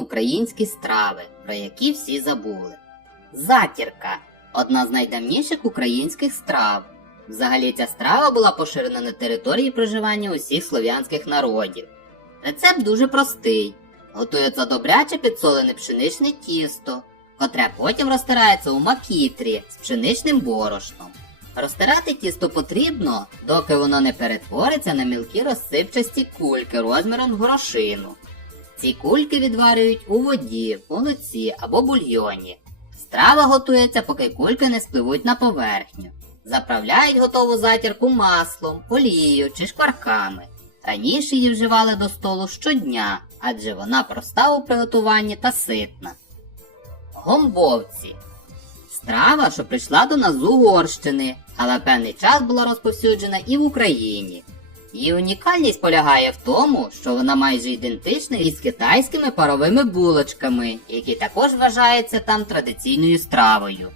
Українські страви, про які всі забули. Затірка одна з найдавніших українських страв. Взагалі ця страва була поширена на території проживання усіх слов'янських народів. Рецепт дуже простий: готується добряче підсолене пшеничне тісто, котре потім розтирається у макітрі з пшеничним борошном. Розтирати тісто потрібно, доки воно не перетвориться на мілкі розсипчасті кульки розміром горошину. Ці кульки відварюють у воді, молоці або бульйоні. Страва готується, поки кульки не спливуть на поверхню. Заправляють готову затірку маслом, олією чи шкварками. Раніше її вживали до столу щодня, адже вона проста у приготуванні та ситна. Гомбовці страва, що прийшла до нас з Угорщини, але певний час була розповсюджена і в Україні. Її унікальність полягає в тому, що вона майже ідентична із китайськими паровими булочками, які також вважаються там традиційною стравою.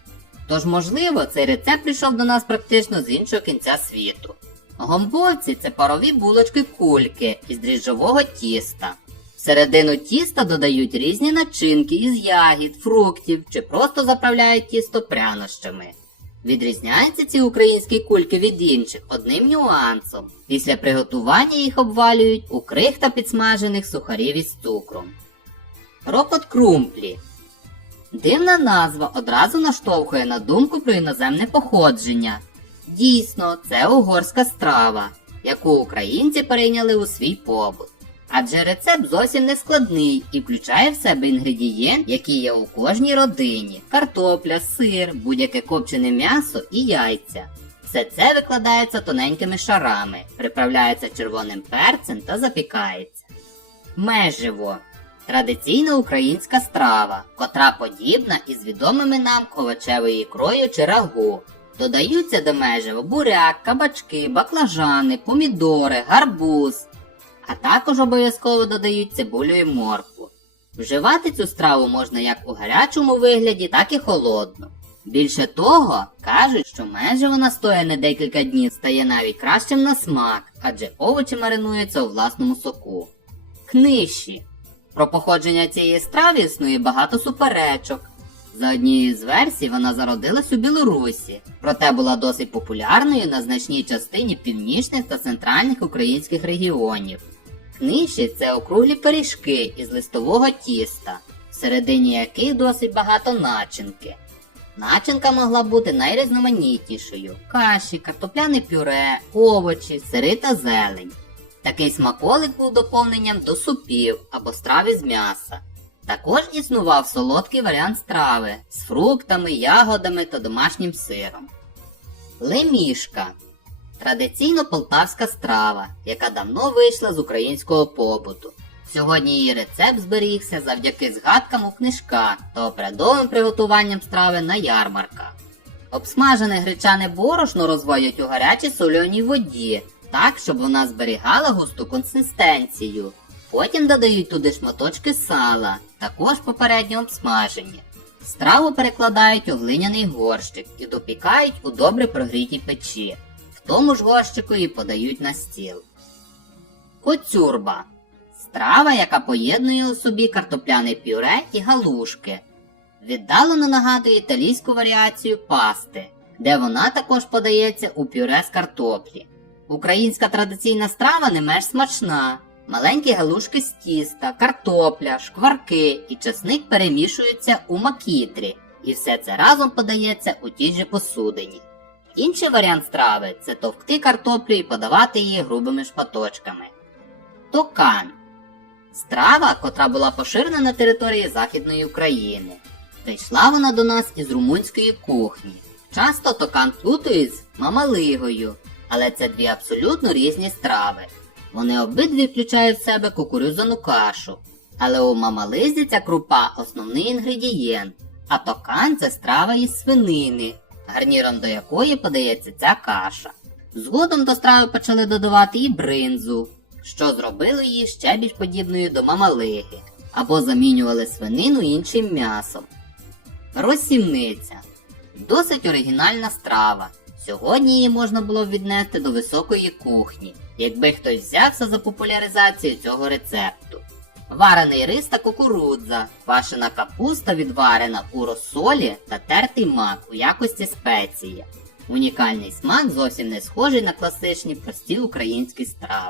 Тож, можливо, цей рецепт прийшов до нас практично з іншого кінця світу. Гомбоці це парові булочки кульки із дріжджового тіста. Середину тіста додають різні начинки із ягід, фруктів чи просто заправляють тісто прянощами. Відрізняються ці українські кульки від інших одним нюансом. Після приготування їх обвалюють у крих та підсмажених сухарів із цукром. Рокот крумплі. Дивна назва одразу наштовхує на думку про іноземне походження. Дійсно, це угорська страва, яку українці перейняли у свій побут. Адже рецепт зовсім не складний і включає в себе інгредієнт, який є у кожній родині: картопля, сир, будь-яке копчене м'ясо і яйця. Все це викладається тоненькими шарами, приправляється червоним перцем та запікається. Меживо традиційна українська страва, котра подібна із відомими нам овочевою ікрою чи рагу. Додаються до меживо буряк, кабачки, баклажани, помідори, гарбуз а також обов'язково додають цибулю і моркву. Вживати цю страву можна як у гарячому вигляді, так і холодно. Більше того, кажуть, що майже вона стояне декілька днів стає навіть кращим на смак, адже овочі маринуються у власному соку. Книші. Про походження цієї страви існує багато суперечок. За однією з версій вона зародилась у Білорусі, проте була досить популярною на значній частині північних та центральних українських регіонів. Нижче це округлі пиріжки із листового тіста, всередині яких досить багато начинки. Начинка могла бути найрізноманітнішою: каші, картопляне пюре, овочі, сири та зелень. Такий смаколик був доповненням до супів або страв з м'яса. Також існував солодкий варіант страви з фруктами, ягодами та домашнім сиром. Лемішка Традиційно полтавська страва, яка давно вийшла з українського побуту. Сьогодні її рецепт зберігся завдяки згадкам у книжка та обрядовим приготуванням страви на ярмарках. Обсмажене гречане борошно розводять у гарячій соленій воді, так, щоб вона зберігала густу консистенцію. Потім додають туди шматочки сала, також попередньо обсмажені. Страву перекладають у глиняний горщик і допікають у добре прогрітій печі тому ж горщику і подають на стіл. Коцюрба страва, яка поєднує у собі картопляне пюре і галушки. Віддалено нагадує італійську варіацію пасти, де вона також подається у пюре з картоплі. Українська традиційна страва не менш смачна. Маленькі галушки з тіста, картопля, шкварки і чесник перемішуються у макітрі, і все це разом подається у тій же посудині. Інший варіант страви це товкти картоплю і подавати її грубими шпаточками. Токан. страва, котра була поширена на території Західної України. Прийшла вона до нас із румунської кухні. Часто токан плутають з мамалигою, але це дві абсолютно різні страви. Вони обидві включають в себе кукурюзану кашу. Але у мамализі ця крупа основний інгредієнт, а токан це страва із свинини гарніром до якої подається ця каша. Згодом до страви почали додавати і бринзу, що зробило її ще більш подібною до мамалиги, або замінювали свинину іншим м'ясом. Розсівниця досить оригінальна страва. Сьогодні її можна було б віднести до високої кухні, якби хтось взявся за популяризацію цього рецепту варений рис та кукурудза, квашена капуста відварена у розсолі та тертий мак у якості спеції. Унікальний смак зовсім не схожий на класичні прості українські страви.